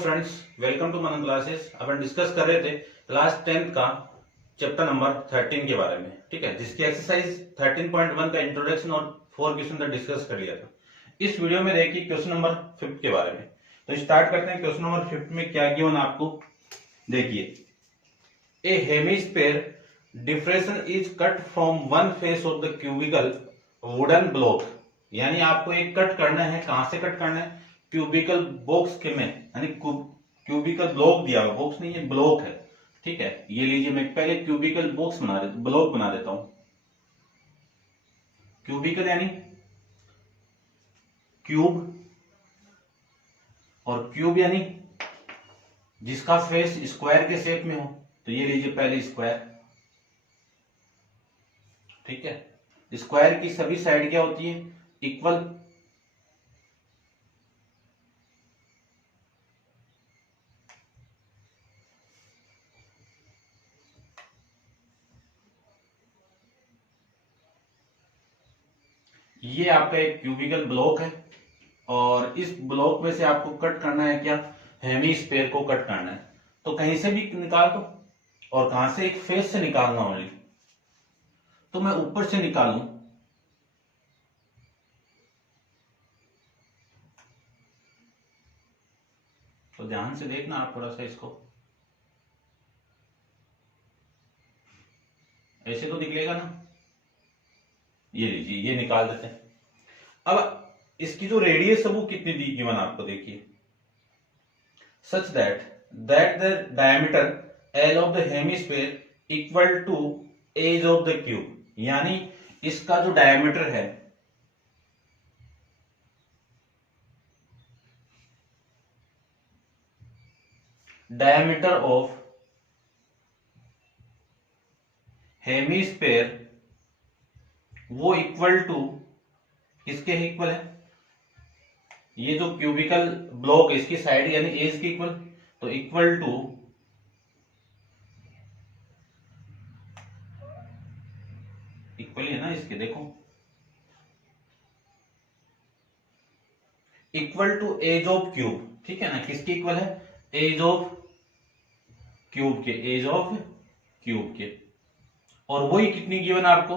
Friends, welcome to Manan classes. अपन discuss कर रहे थे क्लास 10th का चैप्टर नंबर 13 के बारे में, ठीक है, जिसकी एक्सरसाइज 13.1 का इंट्रोडक्शन और 4 क्वेश्चन तक डिस्कस कर लिया था। इस वीडियो में देखिए क्वेश्चन नंबर 5 के बारे में। तो स्टार्ट करते हैं। क्वेश्चन नंबर 5 में क्या गिवन आपको देखिए, a hemisphere depression is cut from one face of the cubical wooden block. यानी आपको एक कट करना है। कहां से कट करना है? क्यूबिकल बॉक्स के में, यानी क्यूबिकल ब्लॉक दिया हुआ, बॉक्स नहीं, ये ब्लॉक है, ठीक है। ये लीजिए, मैं पहले क्यूबिकल बॉक्स ब्लॉक बना देता हूं। क्यूबिकल यानी क्यूब, और क्यूब यानी जिसका फेस स्क्वायर के शेप में हो। तो ये लीजिए पहले स्क्वायर, ठीक है। स्क्वायर की सभी साइड क्या होती है? इक्वल। ये आपका एक क्यूबिकल ब्लॉक है, और इस ब्लॉक में से आपको कट करना है क्या? हेमिस्फीयर को कट करना है। तो कहीं से भी निकाल दो, और कहां से? एक फेस से निकालना ओनली। तो मैं ऊपर से निकालूं, तो ध्यान से देखना आप थोड़ा सा इसको। ऐसे तो निकलेगा ना। ये लीजिए, ये निकाल देते हैं। अब इसकी जो रेडियस है वो कितनी दी गिवन आपको देखिए, such that the diameter L of the hemisphere equal to edge of the cube. यानी इसका जो डायमीटर है, डायमीटर ऑफ हेमिस्फीयर वो इक्वल टू, किसके इक्वल है? ये जो क्यूबिकल ब्लॉक इसकी साइड यानी एज के इक्वल। तो इक्वल टू इक्वल है ना इसके, देखो, equal to edge of cube, ठीक है ना। किसके इक्वल है? एज ऑफ क्यूब के, एज ऑफ क्यूब के। और वही कितनी गिवन है आपको?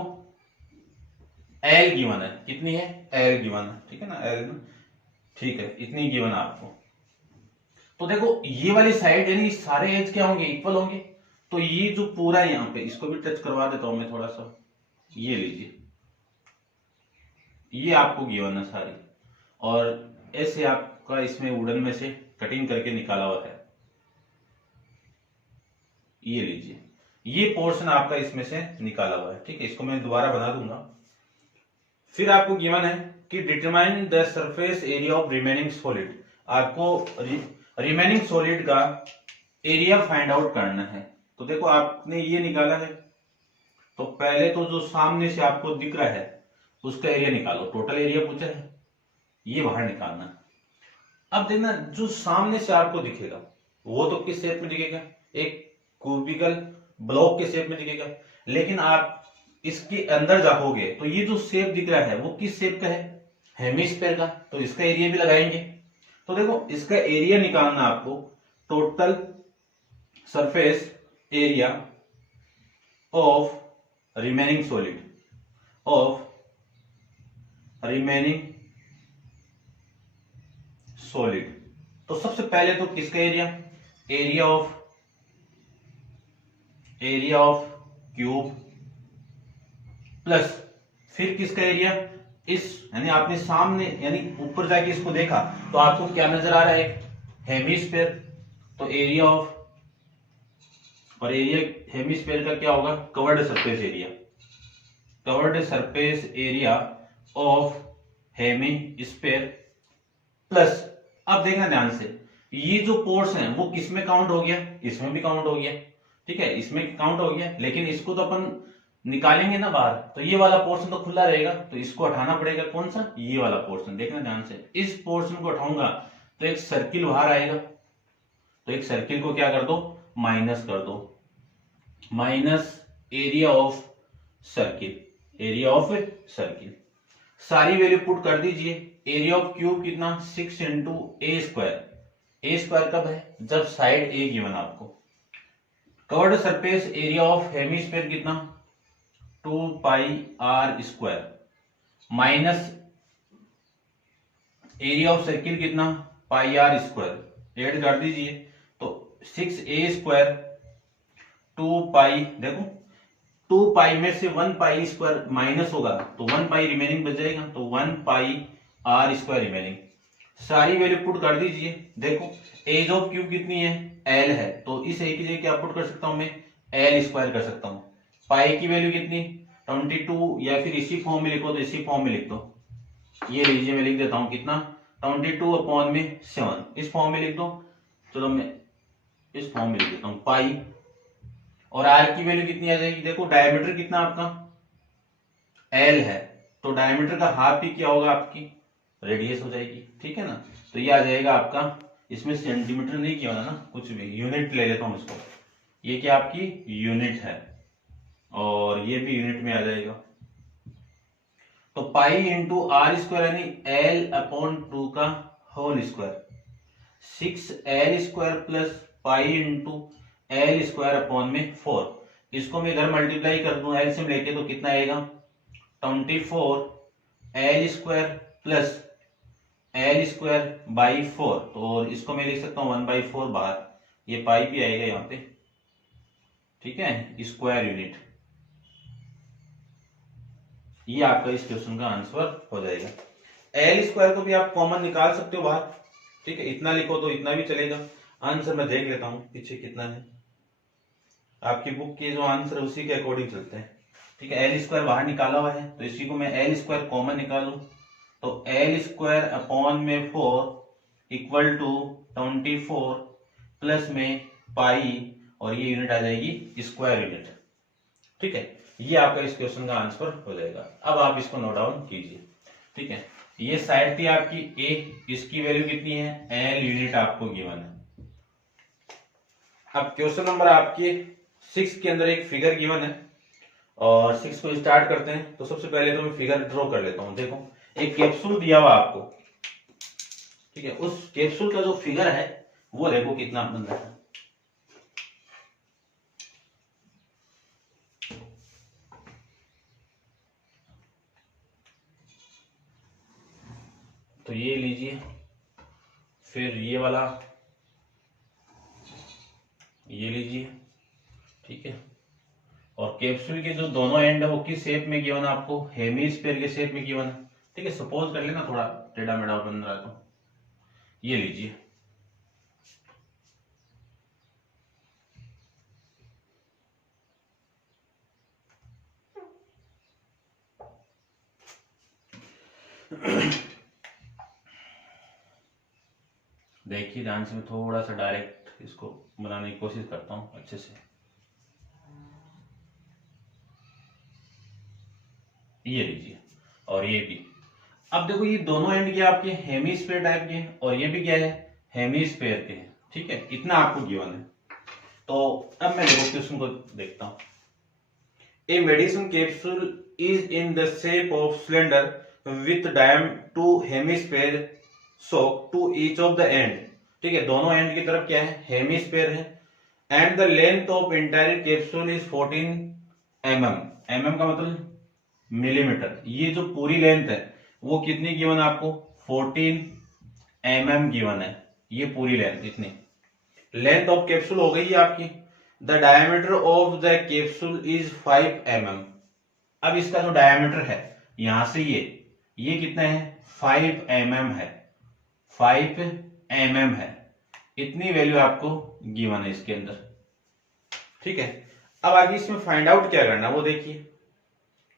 एल गिवन है। कितनी है? एल गिवन है, ठीक है ना, एल, ठीक है, इतनी गिवन है आपको। तो देखो, ये वाली साइड यानी सारे एज क्या होंगे? इक्वल होंगे। तो ये जो पूरा है यहां पे, इसको भी टच करवा देता हूं मैं थोड़ा सा। ये लीजिए, ये आपको गिवन है सारी, और ऐसे आपका इसमें वुडन में से कटिंग करके निकाला हुआ है। ये लीजिए, ये पोर्शन आपका इसमें से निकाला हुआ है, ठीक है। इसको मैं दोबारा बना दूंगा। फिर आपको गिवन है कि determine the surface area of remaining solid. आपको रिमेनिंग सॉलिड का एरिया फाइंड आउट करना है। तो देखो, आपने ये निकाला है, तो पहले तो जो सामने से आपको दिख रहा है उसका एरिया निकालो। टोटल एरिया पूछा है, ये बाहर निकालना है। अब देखना, जो सामने से आपको दिखेगा वो तो किस शेप में दिखेगा? एक क्यूबिकल ब्लॉक के शेप में दिखेगा। लेकिन आप इसके अंदर जाओगे तो ये जो शेप दिख रहा है वो किस शेप का है? हेमिस्फीयर का। तो इसका एरिया भी लगाएंगे। तो देखो, इसका एरिया निकालना आपको, total surface area of remaining solid, of remaining solid. तो सबसे पहले तो किसका area? Area of cube, plus फिर किसका एरिया? इस, यानी आपने सामने यानी ऊपर जाके इसको देखा तो आपको क्या नजर आ रहा है? हेमिस्फीयर। तो एरिया ऑफ, और एरिया हेमिस्फीयर का क्या होगा? Covered surface area, covered surface area of hemisphere, plus, अब देखना ध्यान से, ये जो पोर्शन है वो किसमें काउंट हो गया? इसमें भी काउंट हो गया, ठीक है, इसमें काउंट हो गया। लेकिन इसको तो अपन निकालेंगे ना बाहर, तो ये वाला पोर्शन तो खुला रहेगा, तो इसको हटाना पड़ेगा। कौन सा? ये वाला पोर्शन। देखना ध्यान से, इस पोर्शन को हटाऊंगा तो एक सर्किल बाहर आएगा। तो एक सर्किल को क्या कर दो? माइनस कर दो। Minus area of circle, area of circle. सारी वैल्यू पुट कर दीजिए। एरिया ऑफ क्यूब कितना? 6 into a square, a square कब है, जब साइड ए गिवन आपको। Covered surface area of hemisphere कितना, 2 pi R square minus area of circle कितना, पाई आर स्क्वायर, ऐड कर दीजिए तो 6a स्क्वायर 2 पाई, देखो 2 पाई में से 1 पाई स्क्वायर माइनस होगा तो 1 पाई रिमेनिंग बच जाएगा, तो 1 पाई आर स्क्वायर रिमेनिंग। सारी वैल्यू पुट कर दीजिए। देखो एज ऑफ क्यूब कितनी है, एल है, तो इस ए की जगह क्या पुट कर सकता हूं मैं, एल स्क्वायर कर सकता हूं। पाई की वैल्यू कितनी 22, या फिर इसी फॉर्म में लिखो तो इसी फॉर्म में लिख दो, ये लीजिए मैं लिख देता हूं कितना 22 अपॉन में 7, इस फॉर्म में लिख दो। चलो मैं इस फॉर्म में लिख देता हूं पाई, और आर की वैल्यू कितनी आ जाएगी, देखो डायमीटर कितना आपका एल है, तो डायमीटर का हाफ ही क्या होगा, आपकी रेडियस हो जाएगी, ठीक है ना। तो ये आ जाएगा आपका, इसमें सेंटीमीटर नहीं किया ना, कुछ भी यूनिट ले लेता हूं इसको, ये क्या आपकी यूनिट है, और ये भी यूनिट में आ जाएगा। तो पाई इंटू आर स्क्वायर यानी एल अपॉन 2 का whole square, 6l square plus pi into L square upon में 4, इसको मैं इधर मल्टीप्लाई कर दूं एलसीएम लेके तो कितना आएगा 24l square plus L square by 4, तो इसको मैं लिख सकता हूं 1/4 बाहर, ये पाई भी आएगा यहाँ पे, ठीक है, स्क्वायर यूनिट। ये आपका इस क्वेश्चन का आंसर हो जाएगा। एल स्क्वायर को भी आप कॉमन निकाल सकते हो बाहर, ठीक है, इतना लिखो तो इतना भी चलेगा। आंसर मैं देख लेता हूं पीछे कितना है, आपकी बुक के जो आंसर है उसी के अकॉर्डिंग चलते हैं, ठीक है। एल स्क्वायर बाहर निकाला हुआ है तो इसी को मैं एल स्क्वायर कॉमन निकालू तो एल स्क्वायर अपॉन में 4 इक्वल टू 24 प्लस में पाई, और ये यूनिट आ जाएगी स्क्वायर यूनिट, ठीक है। ये आपका इस क्वेश्चन का आंसर हो जाएगा। अब आप इसको नोट डाउन कीजिए, ठीक है। ये साइड थी आपकी ए, इसकी वैल्यू कितनी है, एल यूनिट आपको गिवन है। अब क्वेश्चन नंबर आपके 6 के अंदर एक फिगर गिवन है, और 6 को स्टार्ट करते हैं। तो सबसे पहले तो मैं फिगर ड्रॉ कर लेता हूं। देखो एक कैप्सूल दिया हुआ आपको, ठीक है, उस कैप्सूल का जो फिगर है वो देखो कितना बन रहा है। तो ये लीजिए, फिर ये वाला ये लीजिए, ठीक है, और कैप्सूल के जो दोनों एंड है वो किस शेप में गिवन है आपको, हेमिस्फीयर के शेप में गिवन है, ठीक है। सपोज कर लेना थोड़ा टेढ़ा मेढ़ा बन रहा है तो ये लीजिए, देखिए ध्यान से, मैं थोड़ा सा डायरेक्ट इसको बनाने की कोशिश करता हूं अच्छे से। ये लीजिए, और ये भी। अब देखो ये दोनों एंड क्या आपके हेमिस्फीयर टाइप के हैं, और ये भी क्या है हेमिस्फीयर के हैं, ठीक है, इतना आपको गिवन है। तो अब मैं देखो क्वेश्चन को देखता हूं। A medicine capsule is in the shape of cylinder with diameter 2 hemisphere, so to each of the end, ठीक है, दोनों एंड की तरफ क्या है हेमिस्फीयर है, and the length of entire capsule is 14 mm, mm का मतलब मिलीमीटर। ये जो पूरी लेंथ है वो कितनी गिवन है आपको 14 mm गिवन है, ये पूरी लेंथ इतनी। लेंथ ऑफ कैप्सूल हो गई है आपकी। The diameter of the capsule is 5 mm। अब इसका जो डायमीटर है यहां से ये कितना है 5 mm है, 5 mm है, इतनी वैल्यू आपको गिवन है इसके अंदर, ठीक है। अब आगे इसमें फाइंड आउट क्या करना है वो देखिए,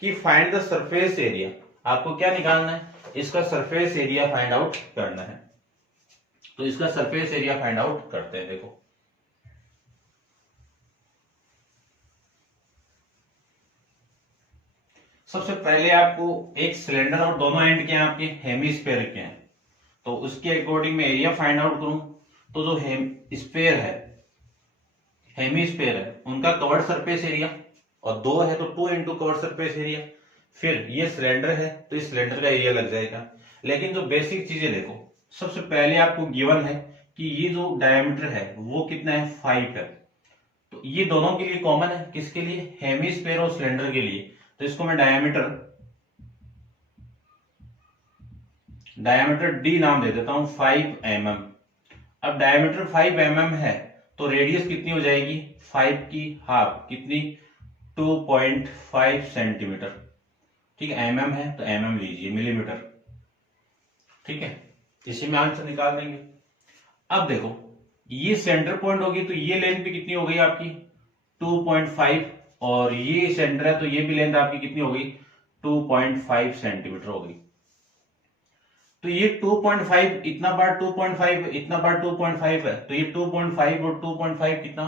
कि फाइंड द सरफेस एरिया, आपको क्या निकालना है, इसका सरफेस एरिया फाइंड आउट करना है। तो इसका सरफेस एरिया फाइंड आउट करते हैं। देखो सबसे पहले आपको एक सिलेंडर और दोनों एंड के हैं आपके हेमिस्फीयर के हैं, तो उसके अकॉर्डिंग मैं एरिया फाइंड आउट करूं तो जो स्फीयर है हेमिस्फीयर है उनका कवर्ड सरफेस एरिया, और 2 है तो 2 इंटू कवर्ड सरफेस एरिया, फिर ये सिलेंडर है तो इस सिलेंडर का एरिया लग जाएगा। लेकिन जो बेसिक चीजें देखो, सबसे पहले आपको गिवन है कि ये जो डायमीटर है वो कितना है 5 है। तो ये दोनों के लिए कॉमन है, किसके लिए, हेमिस्फेयर और सिलेंडर के लिए। तो इसको मैं डायमीटर डी नाम दे देता हूं 5 mm। अब डायमीटर 5 mm है तो रेडियस कितनी हो जाएगी 5 की हाफ, कितनी 2.5 सेंटीमीटर। ठीक है, mm है तो mm लीजिए, मिलीमीटर। ठीक है, इसी में आंसर निकाल देंगे। अब देखो ये सेंटर पॉइंट होगी तो ये लेंथ भी कितनी हो गई आपकी 2.5, और ये सेंटर है तो ये भी लेंथ आपकी कितनी हो गई 2.5 सेंटीमीटर हो गई। तो ये 2.5 इतना पार्ट 2.5 इतना पार्ट 2.5 है, तो ये 2.5 और 2.5 कितना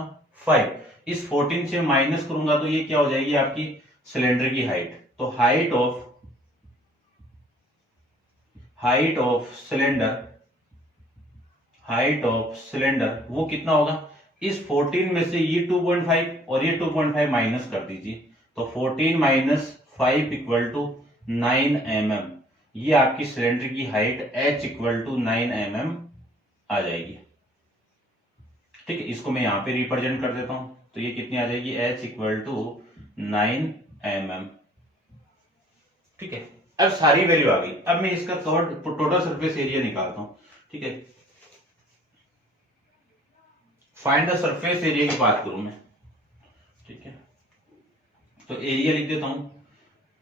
5। इस 14 से माइनस करूंगा तो ये क्या हो जाएगी आपकी सिलेंडर की हाइट। तो हाइट ऑफ सिलेंडर वो कितना होगा, इस 14 में से ये 2.5 और ये 2.5 माइनस कर दीजिए, तो 14 माइनस 5 इक्वल टू 9 mm। ये आपकी सिलेंडर की height h equal to 9 mm आ जाएगी। ठीक है, इसको मैं यहां पे रिप्रेजेंट कर देता हूं, तो ये कितनी आ जाएगी h इक्वल टू 9 mm। ठीक है, अब सारी वैल्यू आ गई। अब मैं इसका टोटल सरफेस एरिया निकालता हूं। ठीक है, फाइंड द सरफेस एरिया की बात करूं मैं। ठीक है, तो एरिया लिख देता हूं।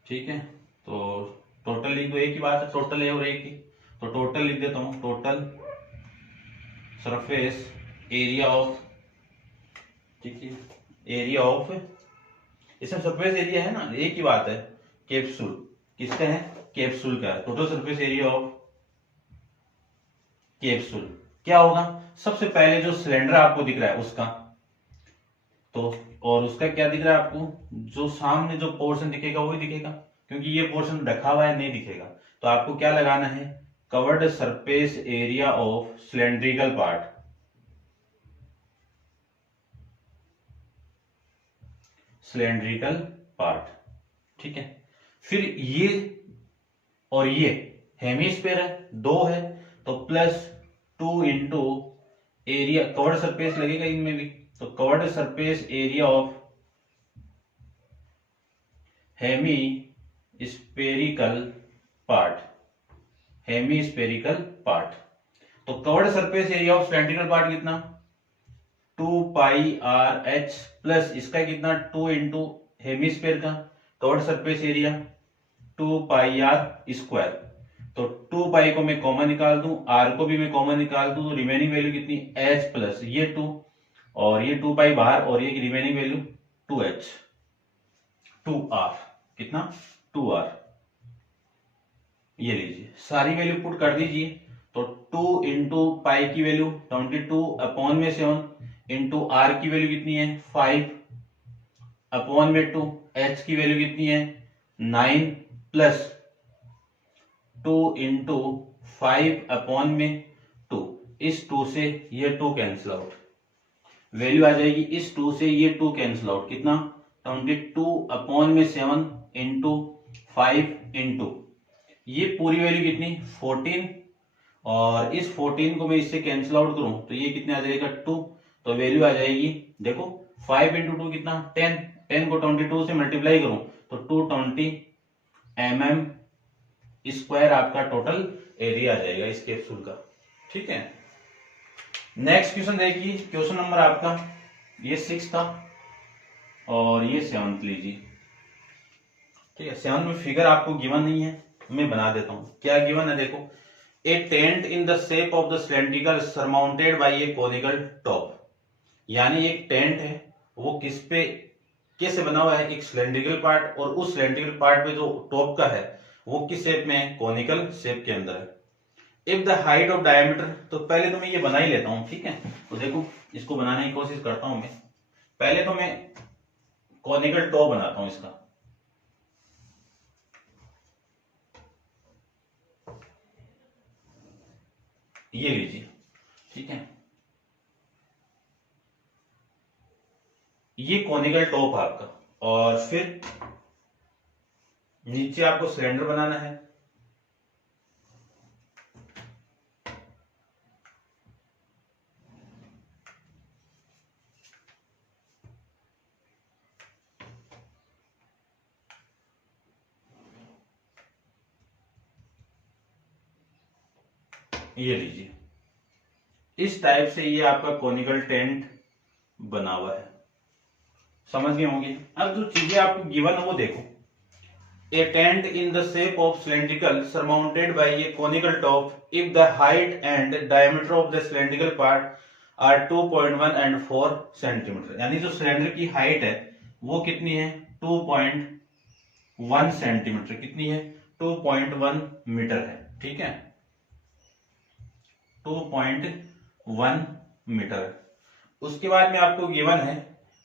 ठीक है, तो टोटल लिख दो, एक ही बात है, टोटल है और एक ही, तो टोटल लिख देता हूं, टोटल सरफेस एरिया ऑफ। ठीक है, एरिया ऑफ, इसमें सरफेस एरिया है ना, एक ही बात है, कैप्सूल किसका है, कैप्सूल का है। Total surface area of capsule क्या होगा, सबसे पहले जो सिलेंडर आपको दिख रहा है उसका, तो और उसका क्या दिख रहा है आपको, जो सामने जो पोर्शन दिखेगा वही दिखेगा, क्योंकि ये पोर्शन ढका हुआ है नहीं दिखेगा। तो आपको क्या लगाना है, covered surface area of cylindrical part. Cylindrical part, ठीक है। फिर ये और ये हेमिस्फीयर है, 2 है, तो plus 2 into area, covered surface लगेगा इनमें भी, तो covered surface area of hemispherical part, hemispherical part. तो covered surface area of cylindrical part कितना 2 पाई आर एच, प्लस इसका कितना 2 इंटू हेमिस्फेयर का covered surface area 2 pi R square. तो 2 पाई को मैं कॉमन निकाल दूं, आर को भी मैं कॉमन निकाल दूं, तो रिमेनिंग वैल्यू कितनी एच प्लस ये 2 और ये 2 पाई बाहर, और ये रिमेनिंग वैल्यू 2h 2r, कितना 2r। ये लीजिए सारी वैल्यू पुट कर दीजिए, तो 2 इंटू पाई की वैल्यू 22 अपॉन में 7 इंटू आर की वैल्यू कितनी है 5 अपॉन में 2, एच की वैल्यू कितनी है 9 प्लस 2 इंटू 5 अपॉन में 2, इस 2 से ये 2 कैंसिल आउट, वैल्यू आ जाएगी इस 2 से ये 2 कैंसिल आउट, कितना 22 अपॉन में 7 इंटू 5 इंटू ये पूरी वैल्यू कितनी 14, और इस 14 को मैं इससे कैंसिल आउट करूं तो ये कितने आ जाएगा 2, तो वैल्यू आ जाएगी देखो 5 इंटू 2 कितना 10, 10 को 22 से मल्टीप्लाई करूं तो 220 mm स्क्वायर आपका टोटल एरिया आ जाएगा इस कैप्सूल का। ठीक है, नेक्स्ट क्वेश्चन देखिए, क्वेश्चन नंबर आपका ये 6 था और ये 7 लीजिए। ठीक है, 7 में फिगर आपको गिवन नहीं है, मैं बना देता हूं। क्या गिवन है देखो, a tent in the shape of the cylindrical surmounted by a conical top, यानी एक टेंट है वो किस पे कैसे बना हुआ है, एक सिलेंड्रिकल पार्ट, और उस सिलेंड्रिकल पार्ट पे जो टॉप का है वो किस शेप में है, कोनिकल शेप के अंदर है। If the height of diameter, तो पहले तो मैं ये बना ही लेता हूं। ठीक है, तो देखो इसको बनाने की कोशिश करता हूं मैं। पहले तो मैं कोनिकल टॉप बनाता हूं इसका। ये लीजिए, ठीक है, ये कोनिकल टॉप आपका, और फिर नीचे आपको सिलेंडर बनाना है। ये लीजिए, इस टाइप से ये आपका कोनिकल टेंट बना हुआ है, समझ गए होंगे। अब जो चीजें आपको गिवन है वो देखो, a tent in the shape of cylindrical surmounted by a conical top if the height and diameter of the cylindrical part are 2.1 and 4 centimetre. यानी जो सिलेंडर की हाइट है वो कितनी है, 2.1 सेंटीमीटर, कितनी है, 2.1 मीटर है, ठीक है, 2.1 मीटर। उसके बाद में आपको गिवन है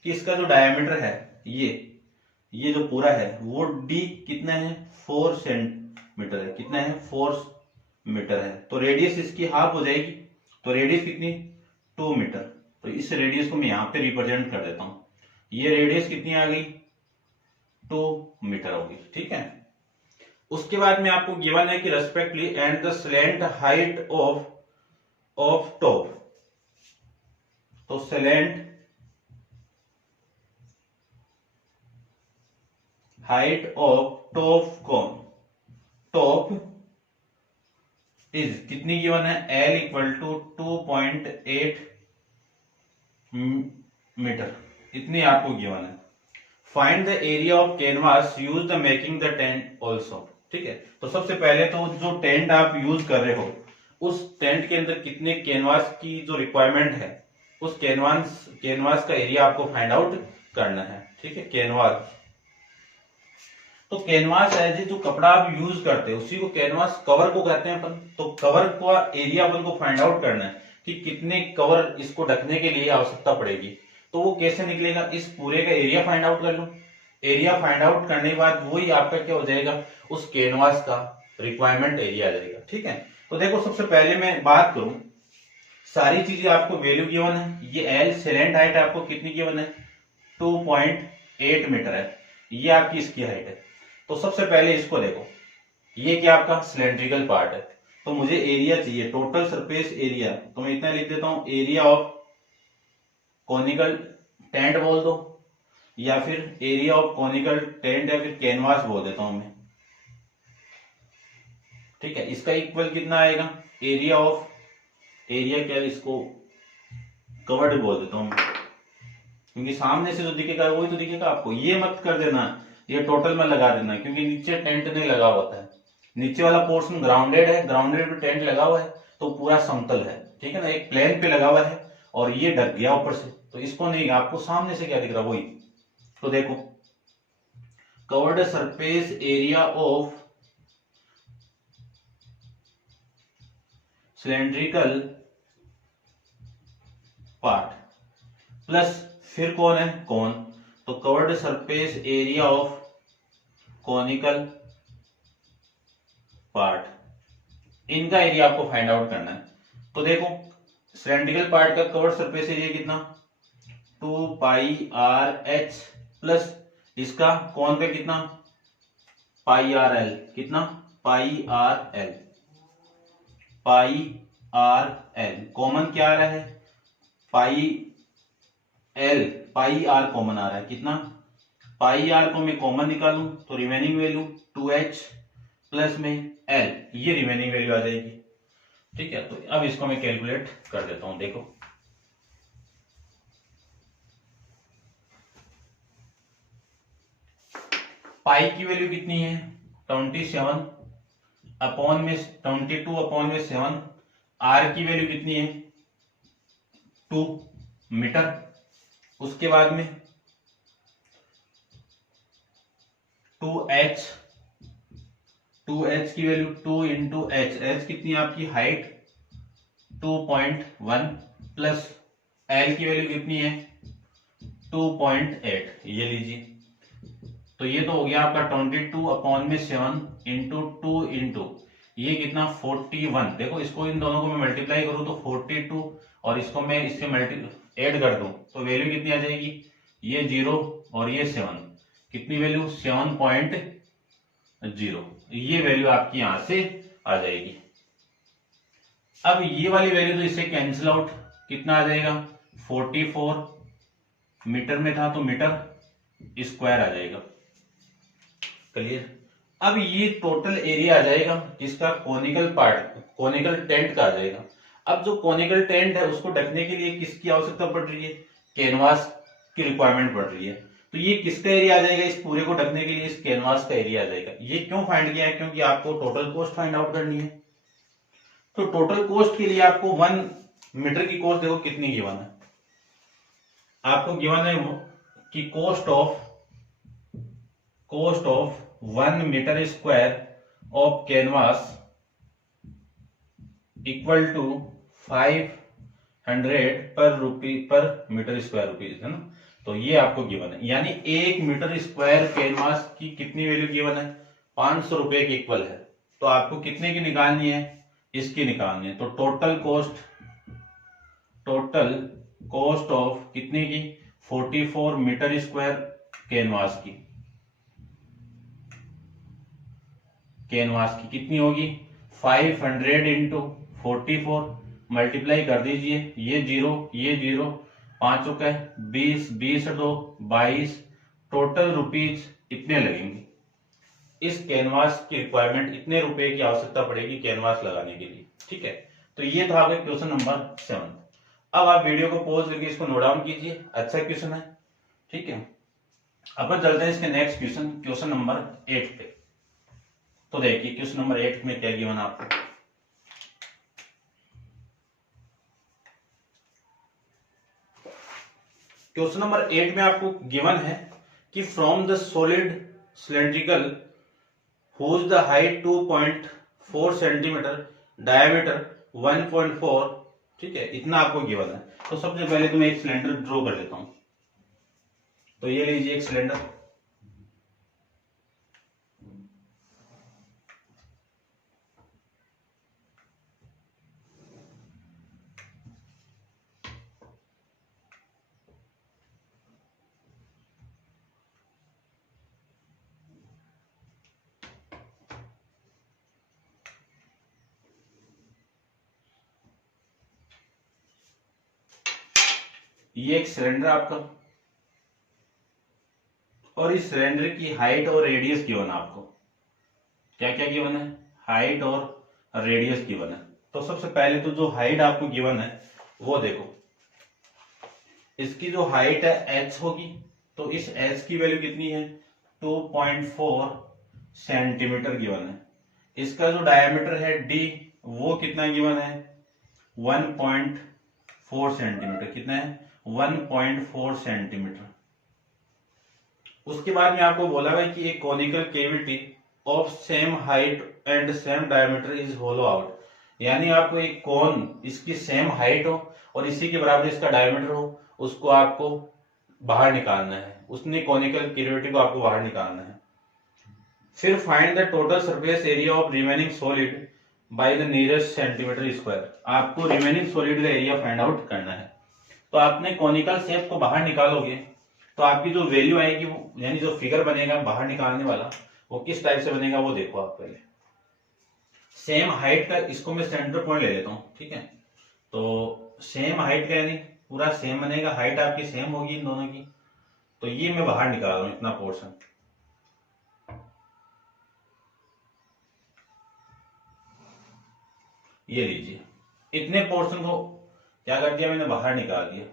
कि इसका जो डायमीटर है ये जो पूरा है वो d कितना है, 4 सेंटीमीटर है, कितना है, 4 मीटर है। तो रेडियस इसकी हाफ हो जाएगी, तो रेडियस कितनी, 2 मीटर। तो इस रेडियस को मैं यहां पे रिप्रेजेंट कर देता हूं, ये रेडियस कितनी आ गई, 2 मीटर होगी, ठीक है। उसके बाद में आपको गिवन है कि respectively and the slant height of top, तो slant height of top is कितनी गिवन है, L इक्वल टू 2.8 मीटर, इतनी आपको गिवन है। Find the area of canvas use the making the tent also, ठीक है। तो सबसे पहले तो जो टेंट आप यूज कर रहे हो उस टेंट के अंदर कितने कैनवास की जो रिक्वायरमेंट है उस कैनवास का एरिया आपको फाइंड आउट करना है, ठीक है। कैनवास, तो कैनवास है जो कपड़ा आप यूज करते हैं उसी को कैनवास कवर को कहते हैं अपन। तो कवर का एरिया अपन को फाइंड आउट करना है कि कितने कवर इसको ढकने के लिए आवश्यकता पड़ेगी। तो वो कैसे निकलेगा, इस पूरे का एरिया फाइंड आउट कर लो। एरिया फाइंड आउट करने के बाद वही आपका क्या हो जाएगा, उस कैनवास का रिक्वायरमेंट एरिया आ जाएगा, ठीक है। तो देखो सबसे पहले मैं बात करूं, सारी चीजें आपको वैल्यू गिवन है। ये एल सिलेंडर हाइट आपको कितनी गिवन है, 2.8 मीटर है, ये आपकी इसकी हाइट है। तो सबसे पहले इसको देखो, ये क्या आपका सिलेंड्रिकल पार्ट है, तो मुझे एरिया चाहिए, टोटल सरफेस एरिया। तो मैं इतना लिख देता हूं, एरिया ऑफ कॉनिकल टेंट बोल दो, या फिर एरिया ऑफ कॉनिकल टेंट, या फिर कैनवास बोल देता हूं मैं, ठीक है। इसका इक्वल कितना आएगा, एरिया क्या, इसको कवर्ड बोल देता हूं मैं, क्योंकि सामने से जो दिखेगा वही तो दिखेगा आपको। ये मत कर देना, ये टोटल में लगा देना, क्योंकि नीचे टेंट नहीं लगा होता है, नीचे वाला पोर्शन ग्राउंडेड है, ग्राउंडेड पे टेंट लगा हुआ है, तो पूरा समतल है, ठीक है ना, एक प्लेन पे लगा हुआ है और ये ढक गया ऊपर से, तो इसको नहीं, आपको सामने से क्या दिख रहा वही। तो देखो, covered surface area of cylindrical part plus फिर कौन है, कौन, तो covered surface area of conical part, इनका एरिया आपको फाइंड आउट करना है। तो देखो सिलेंड्रिकल पार्ट का कवर्ड सरफेस एरिया कितना, 2πrh प्लस इसका कौन का कितना, πrl, कितना, πrl, कॉमन क्या आ रहा है, पाई आर कॉमन आ रहा है, कितना, पाई आर को मैं कॉमन निकालूं तो रिमेनिंग वैल्यू 2h प्लस में l, ये रिमेनिंग वैल्यू आ जाएगी, ठीक है। तो अब इसको मैं कैलकुलेट कर देता हूं, देखो पाई की वैल्यू कितनी है, 22 अपॉन में 7, आर की वैल्यू कितनी है, 2 मीटर। उसके बाद में 2h की वैल्यू 2 इंटू h कितनी है आपकी हाइट 2.1 प्लस l की वैल्यू कितनी है 2.8, ये लीजिए। तो ये तो हो गया आपका 22 अपॉन में 7 इंटू 2 इंटू ये कितना 41। देखो इसको इन दोनों को मैं मल्टीप्लाई करूं तो 42 और इसको मैं इससे ऐड कर दूं तो वैल्यू कितनी आ जाएगी, ये 0 और ये 7, कितनी वैल्यू 7.0, ये वैल्यू आपकी यहां से आ जाएगी। अब ये वाली वैल्यू तो इससे कैंसिल आउट, कितना आ जाएगा 44 मीटर में था तो मीटर स्क्वायर आ जाएगा, क्लियर। अब ये टोटल एरिया आ जाएगा किसका, कोनिकल पार्ट, कोनिकल टेंट का आ जाएगा। अब जो कोनिकल टेंट है उसको ढकने के लिए किसकी आवश्यकता पड़ रही है, कैनवास की रिक्वायरमेंट पड़ रही है। तो ये किसका एरिया आ जाएगा, इस पूरे को ढकने के लिए इस कैनवास का एरिया आ जाएगा। ये क्यों फाइंड किया है, क्योंकि आपको टोटल कॉस्ट फाइंड आउट करनी है। तो टोटल कॉस्ट के लिए आपको 1 मीटर की कॉस्ट देखो कितनी गिवन है, आपको गिवन है कि cost of 1 metre square of canvas equal to 500 per metre square rupees, है ना। तो ये आपको गिवन है, यानी 1 मीटर स्क्वायर कैनवास की कितनी वैल्यू गिवन है, 500 रुपए के इक्वल है। तो आपको कितने की निकालनी है, इसकी निकालनी है। तो टोटल कॉस्ट ऑफ कितने की, 44 मीटर स्क्वायर कैनवास की कितनी होगी, 500 इंटू 44 मल्टीप्लाई कर दीजिए, ये जीरो 5 रुपए 20 20 2 22, टोटल रुपीज इतने लगेंगे। इस कैनवास की रिक्वायरमेंट, इतने रुपए की आवश्यकता पड़ेगी कैनवास लगाने के लिए, ठीक है। तो ये था आपका क्वेश्चन नंबर 7। अब आप वीडियो को पॉज करके इसको नोट डाउन कीजिए, अच्छा क्वेश्चन है, ठीक है। अब चलते हैं इसके नेक्स्ट क्वेश्चन नंबर 8 पे। तो देखिए क्वेश्चन नंबर 8 में क्या गिवन आपको, क्वेश्चन नंबर 8 में आपको गिवन है कि from the solid cylindrical whose the height 2.4 centimetre, diameter 1.4, ठीक है, इतना आपको गिवन है। तो सबसे पहले तो मैं एक सिलेंडर ड्रॉ कर लेता हूं। तो ये लीजिए एक सिलेंडर, ये एक सिलेंडर आपका, और इस सिलेंडर की हाइट और रेडियस गिवन है आपको। क्या क्या गिवन है, हाइट और रेडियस गिवन है। तो सबसे पहले तो जो हाइट आपको गिवन है वो देखो, इसकी जो हाइट है h होगी, तो इस h की वैल्यू कितनी है, 2.4 सेंटीमीटर गिवन है। इसका जो डायमीटर है d, वो कितना गिवन है, 1.4 सेंटीमीटर। कितना है, 1.4 सेंटीमीटर। उसके बाद में आपको बोला है कि एक conical cavity of same height and same diameter is hollow out, यानी आपको एक कौन इसकी सेम हाइट हो और इसी के बराबर इसका डायमीटर हो, उसको आपको बाहर निकालना है। उसने कॉनिकल केविटी को आपको बाहर निकालना है। फिर find the total surface area of remaining solid by the nearest centimetre square. आपको रिमेनिंग सॉलिड का एरिया फाइंड आउट करना है। तो आपने कॉनिकल शेप को बाहर निकालोगे तो आपकी जो वैल्यू आएगी वो, यानी जो फिगर बनेगा बाहर निकालने वाला, वो किस टाइप से बनेगा वो देखो आप पहले। सेम हाइट का, इसको मैं सेंटर पॉइंट ले लेता हूं, ठीक है। तो सेम हाइट का यानी पूरा सेम बनेगा, हाइट आपकी सेम होगी इन दोनों की। तो ये मैं बाहर निकाल रहा हूं इतना पोर्शन, ये लीजिए, इतने पोर्शन को क्या कर दिया मैंने, बाहर निकाल दिया,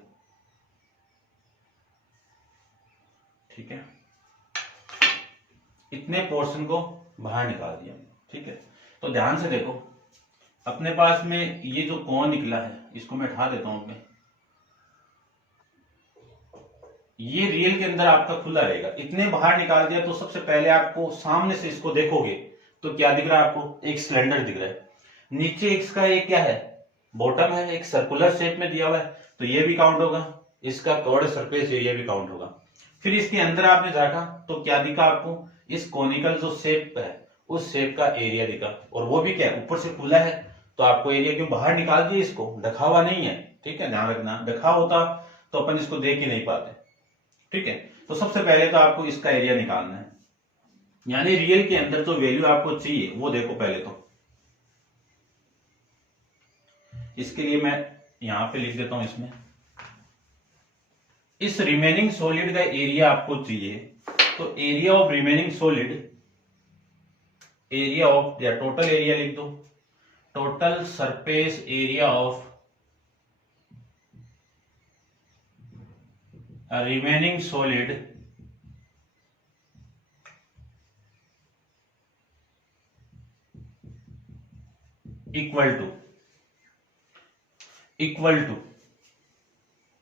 ठीक है। इतने पोर्शन को बाहर निकाल दिया, ठीक है। तो ध्यान से देखो, अपने पास में ये जो कोण निकला है इसको मैं उठा देता हूं मैं, ये रियल के अंदर आपका खुला रहेगा। इतने बाहर निकाल दिया तो सबसे पहले आपको सामने से इसको देखोगे तो क्या दिख रहा है आपको, एक सिलेंडर दिख रहा है। नीचे इसका एक क्या है, बॉटम है, एक सर्कुलर शेप में दिया हुआ है, तो ये भी काउंट होगा, इसका कवर्ड सरफेस एरिया भी काउंट होगा। फिर इसके अंदर आपने देखा तो क्या दिखा आपको, इस कोनिकल जो शेप है उस शेप का एरिया दिखा, और वो भी क्या, ऊपर से खुला है। तो आपको एरिया क्यों बाहर निकाल दिया, इसको ढका हुआ नहीं है, ठीक है, ध्यान रखना। ढका होता तो अपन इसको देख ही नहीं पाते, ठीक है। तो सबसे पहले तो आपको इसका एरिया निकालना है, यानी रियल के अंदर जो वैल्यू आपको चाहिए वो देखो पहले तो। इसके लिए मैं यहां पे लिख देता हूं, इसमें इस रिमेनिंग सॉलिड का एरिया आपको चाहिए। तो area of remaining solid area of, या टोटल एरिया लिख दो, total surface area of remaining solid equal to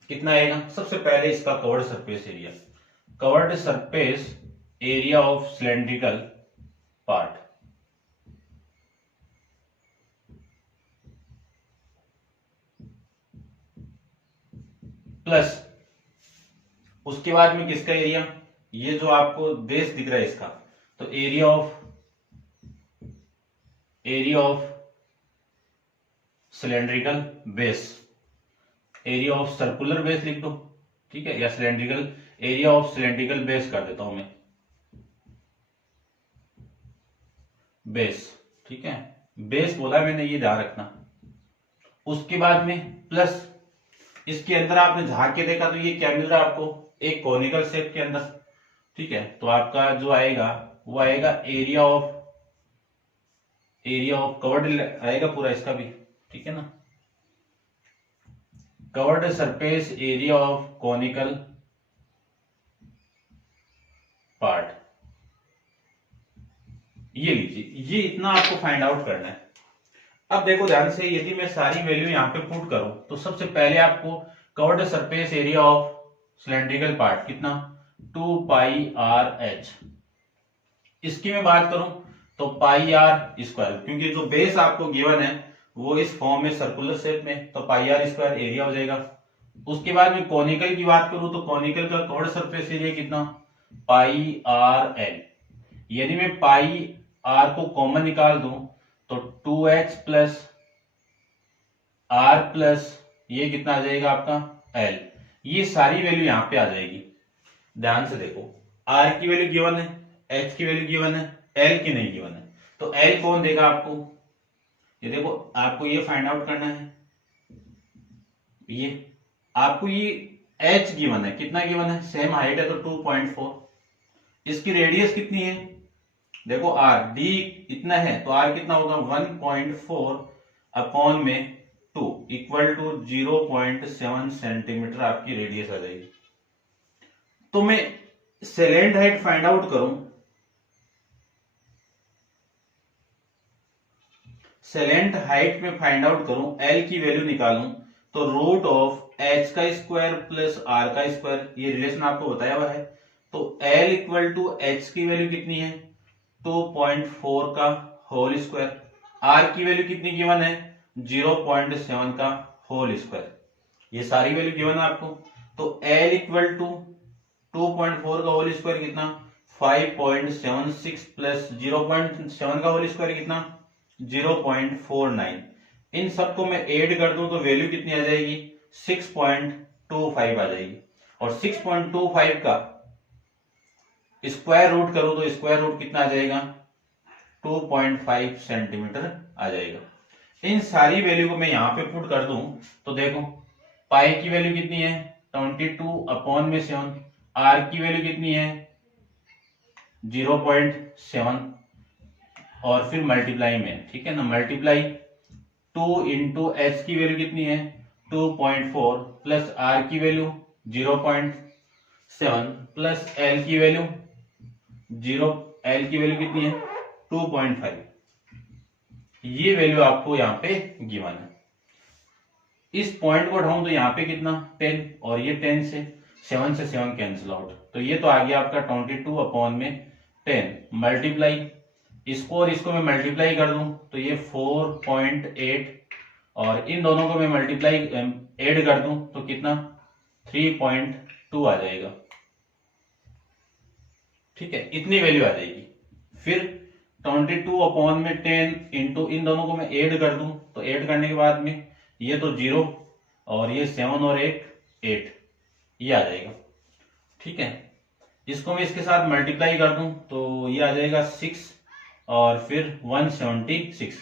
कितना आएगा? सबसे पहले इसका curved surface area, covered surface area of cylindrical part plus उसके बाद में किसका एरिया, ये जो आपको बेस दिख रहा है इसका, तो area of cylindrical base, area of circular base लिख दो, ठीक है, या cylindrical, area of cylindrical base कर देता हूं मैं, बेस, ठीक है, बेस बोला मैंने, ये ध्यान रखना। उसके बाद में प्लस इसके अंदर आपने झांक के देखा तो ये क्या मिल रहा है आपको, एक कोनिकल शेप के अंदर, ठीक है, तो आपका जो आएगा वो आएगा एरिया ऑफ कवर्ड आएगा पूरा इसका भी, ठीक है ना, covered surface area of conical part, ये लीजिए, ये इतना आपको फाइंड आउट करना है। अब देखो ध्यान से, यदि मैं सारी वैल्यू यहां पे पुट करूं तो सबसे पहले आपको covered surface area of cylindrical part कितना, 2 पाई आर एच, इसकी मैं बात करूं तो पाई आर स्क्वायर, क्योंकि जो बेस आपको गिवन है वो इस फॉर्म में सर्कुलर शेप में, तो पाई आर स्क्वायर एरिया हो जाएगा। उसके बाद में कोनिकल की बात करूं तो कोनिकल का कवर्ड सरफेस एरिया कितना, पाई आर एल, यदि मैं पाई आर को कॉमन निकाल दूं तो 2h प्लस आर प्लस ये कितना आ जाएगा आपका एल, ये सारी वैल्यू यहां पे आ जाएगी। ध्यान से देखो, आर की वैल्यू गिवन है, एच की वैल्यू गिवन है, एल की नहीं गिवन है, तो एल कौन देगा आपको, ये देखो आपको ये फाइंड आउट करना है, ये आपको ये एच गिवन है, कितना गिवन है, सेम हाइट है तो 2.4, इसकी रेडियस कितनी है, देखो आर डी इतना है तो आर कितना होगा 1.4 अपॉन में 2 इक्वल टू 0.7 सेंटीमीटर आपकी रेडियस आ जाएगी। तो मैं सेलेंट हाइट फाइंड आउट करूं, सेलेंट हाइट में फाइंड आउट करूं, एल की वैल्यू निकालूं तो रूट ऑफ एच का स्क्वायर प्लस आर का स्क्वायर, ये रिलेशन आपको बताया हुआ है, तो एल इक्वल टू एच की वैल्यू कितनी है 2.4 का होल स्क्वायर, आर की वैल्यू कितनी गिवन है 0.7 का होल स्क्वायर, ये सारी वैल्यू गिवन है आपको, तो एल इक्वल टू 2.4 का होल स्क्वायर कितना 5.76 प्लस 0.7 का होल स्क्वायर कितना 0.49, इन सबको मैं ऐड कर दूं तो वैल्यू कितनी आ जाएगी 6.25 आ जाएगी, और 6.25 का स्क्वायर रूट करूं तो स्क्वायर रूट कितना आ जाएगा 2.5 सेंटीमीटर आ जाएगा। इन सारी वैल्यू को मैं यहां पे पुट कर दूं तो देखो पाई की वैल्यू कितनी है 22 अपॉन में 7, आर की वैल्यू कितनी है 0.7 और फिर मल्टीप्लाई में, ठीक है ना, मल्टीप्लाई 2 इंटू एच की वैल्यू कितनी है 2.4 प्लस आर की वैल्यू 0.7 प्लस एल की वैल्यू कितनी है 2.5, ये वैल्यू आपको यहाँ पे गिवन है। इस पॉइंट को उठाऊं तो यहाँ पे कितना 10 और ये 10 से 7 कैंसिल आउट, तो ये तो आ गया आपका 22 अपॉन में 10 मल्टीप्लाई, इसको और इसको मैं मल्टीप्लाई कर दूं तो ये 4.8 और इन दोनों को मैं मल्टीप्लाई ऐड कर दूं तो कितना 3.2 आ जाएगा, ठीक है, इतनी वैल्यू आ जाएगी। फिर 22 अपॉन में 10 इंटू इन दोनों को मैं ऐड कर दूं तो ऐड करने के बाद में ये तो 0 और ये 7 और 1 8, ये आ जाएगा, ठीक है, इसको मैं इसके साथ मल्टीप्लाई कर दूं तो ये आ जाएगा 6 और फिर 176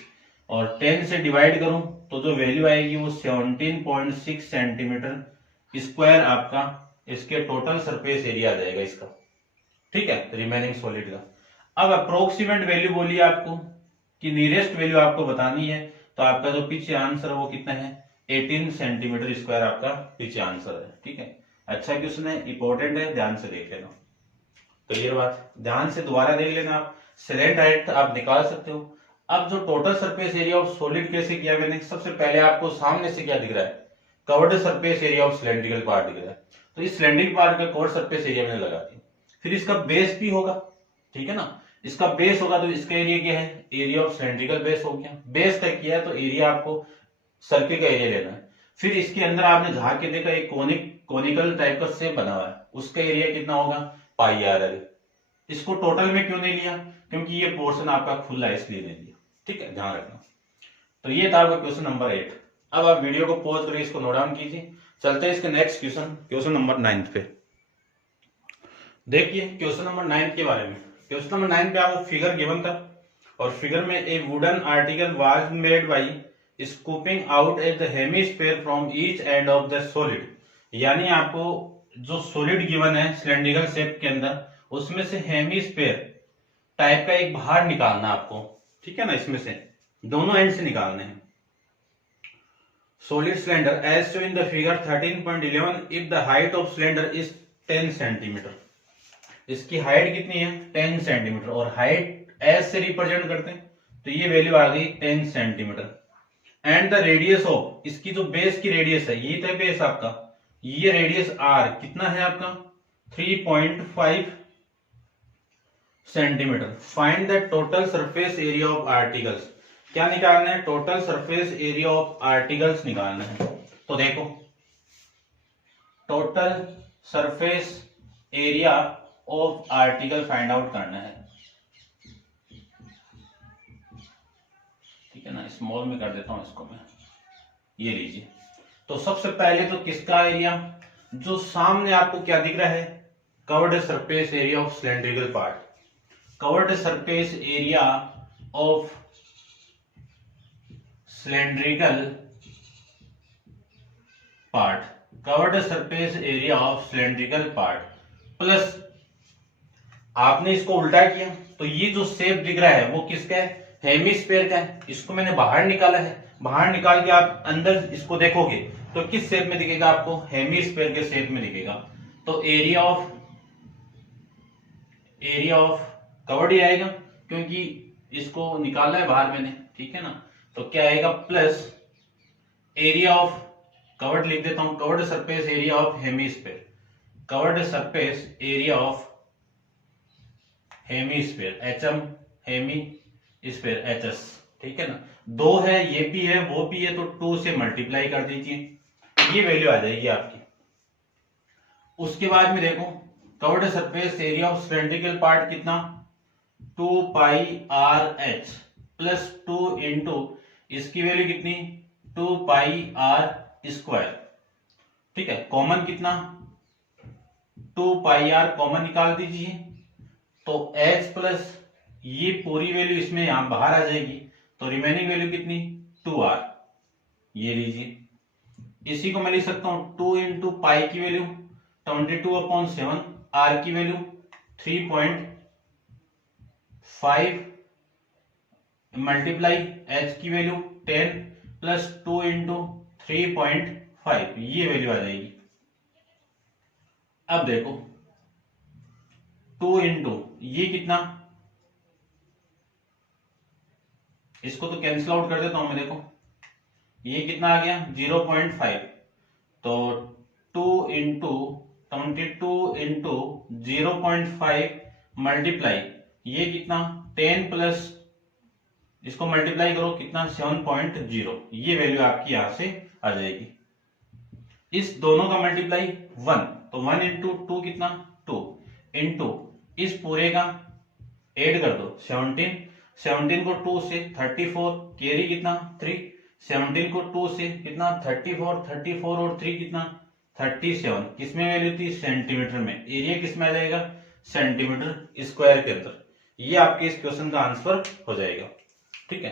और 10 से डिवाइड करूं तो जो वैल्यू आएगी वो 17.6 सेंटीमीटर स्क्वायर आपका इसके टोटल सरफेस एरिया आ जाएगा इसका, ठीक है, रिमेनिंग सॉलिड का। अब अप्रोक्सीमेट वैल्यू बोलिए आपको कि नियरेस्ट वैल्यू आपको बतानी है, तो आपका जो पिच आंसर है वो कितना है 18 सेंटीमीटर स्क्वायर आपका पिच आंसर है। ठीक है, अच्छा क्वेश्चन है, इंपॉर्टेंट है, ध्यान से देख लेना। तो ये बात ध्यान से दोबारा देख लेना। आप सिलेंट हाइट आप निकाल सकते हो। अब जो total surface area of solid कैसे किया मैंने, सबसे पहले आपको सामने से क्या दिख रहा है, covered surface area of cylindrical part दिख रहा है, तो इस सिलेंड्रिकल पार्ट का कवर्ड सरफेस एरिया मैंने लगा दिया। फिर इसका बेस भी होगा, ठीक है ना, इसका बेस होगा तो इसका एरिया क्या है, एरिया ऑफ सिलेंड्रिकल बेस हो गया। बेस तय किया है तो एरिया आपको सर्किल का एरिया लेना है। फिर इसके अंदर आपने झांक के देखा एक कोनिकल टाइप का शेप बना हुआ है, उसका एरिया कितना होगा पाई आर एल। इसको टोटल में क्यों नहीं लिया, क्योंकि ये पोर्शन आपका खुला है इसलिए नहीं लिया। ठीक है, ध्यान रखना। तो ये था आपका क्वेश्चन नंबर 8। अब आप वीडियो को पॉज करिए, इसको नोट डाउन कीजिए। चलते हैं इसके नेक्स्ट क्वेश्चन नंबर 9 पे। देखिए क्वेश्चन नंबर 9 के बारे में। क्वेश्चन नंबर 9 पे आपको फिगर गिवन था और फिगर में ए wooden article was made by scooping out at the hemisphere from each end of the solid. यानी आपको जो सॉलिड गिवन है सिलेंड्रिकल शेप के अंदर, उसमें से हेमिस्फीयर टाइप का एक बाहर निकालना आपको। ठीक है ना, इसमें से दोनों एंड से निकालने हैं। Solid cylinder as shown in the figure 13.11 if the height of cylinder is 10 centimetre. इसकी हाइट कितनी है 10 सेंटीमीटर, और हाइट एज से रिप्रेजेंट करते हैं तो ये वैल्यू आ गई 10 centimetre. And the radius of, इसकी जो बेस की रेडियस है, ये था बेस आपका, ये रेडियस आर कितना है आपका 3.5 centimetre. Find the total surface area of articles. क्या निकालना है, total surface area of articles निकालना है। तो देखो total surface area of article find out करना है। ठीक है ना, स्मॉल में कर देता हूं इसको मैं, ये लीजिए। तो सबसे पहले तो किसका एरिया, जो सामने आपको क्या दिख रहा है, covered surface area of cylindrical part. Covered surface area of cylindrical part, covered surface area of cylindrical part plus, आपने इसको उल्टा किया तो ये जो शेप दिख रहा है वो किसका है, हेमिस्फीयर का है। इसको मैंने बाहर निकाला है, बाहर निकाल के आप अंदर इसको देखोगे तो किस शेप में दिखेगा आपको, हेमिस्फीयर के शेप में दिखेगा। तो एरिया ऑफ कवर्ड ही आएगा, क्योंकि इसको निकाला है बाहर मैंने। ठीक है ना, तो क्या आएगा प्लस एरिया ऑफ कवर्ड, लिख देता हूं covered surface area of hemisphere, covered surface area of hemisphere, HM hemisphere HS. ठीक है ना, 2 है, ये भी है वो भी है, तो 2 से मल्टीप्लाई कर दीजिए, ये वैल्यू आ जाएगी आपकी। उसके बाद में देखो covered surface area of cylindrical part कितना 2 pi R H plus 2 into इसकी वैल्यू कितनी 2 पाई आर स्क्वायर। ठीक है, कॉमन कितना 2 पाई आर कॉमन निकाल दीजिए, तो h प्लस ये पूरी वैल्यू इसमें यहां बाहर आ जाएगी, तो रिमेनिंग वैल्यू कितनी 2r, ये लीजिए। इसी को मैं लिख सकता हूं 2 इंटू पाई की वैल्यू 22/7, r की वैल्यू 3.5 मल्टीप्लाई h की वैल्यू 10 प्लस 2 इंटू 3.5, ये वैल्यू आ जाएगी। अब देखो 2 इंटू ये कितना, इसको तो कैंसिल आउट कर देता हूं मैं, देखो ये कितना आ गया 0.5, तो 2 इंटू 22 इंटू 0.5 मल्टीप्लाई ये कितना 10 प्लस इसको मल्टीप्लाई करो कितना 7.0, ये वैल्यू आपकी यहां से आ जाएगी। इस दोनों का मल्टीप्लाई 1, तो 1 इंटू 2 कितना 2 इंटू इस पूरे का ऐड कर दो 17 को 2 से 34, कैरी कितना 3, 17 को 2 से कितना 34 और 3 कितना 37, किसमें वैल्यू थी सेंटीमीटर में, एरिया किसमें आ जाएगा सेंटीमीटर स्क्वायर के अंदर। ये आपके इस क्वेश्चन का आंसर हो जाएगा। ठीक है,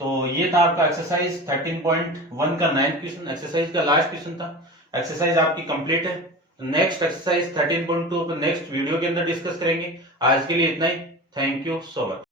तो ये था आपका एक्सरसाइज 13.1 का 9th क्वेश्चन, एक्सरसाइज का लास्ट क्वेश्चन था। एक्सरसाइज आपकी कंप्लीट है। नेक्स्ट एक्सरसाइज 13.2 पर नेक्स्ट वीडियो के अंदर डिस्कस करेंगे। आज के लिए इतना ही। Thank you so much.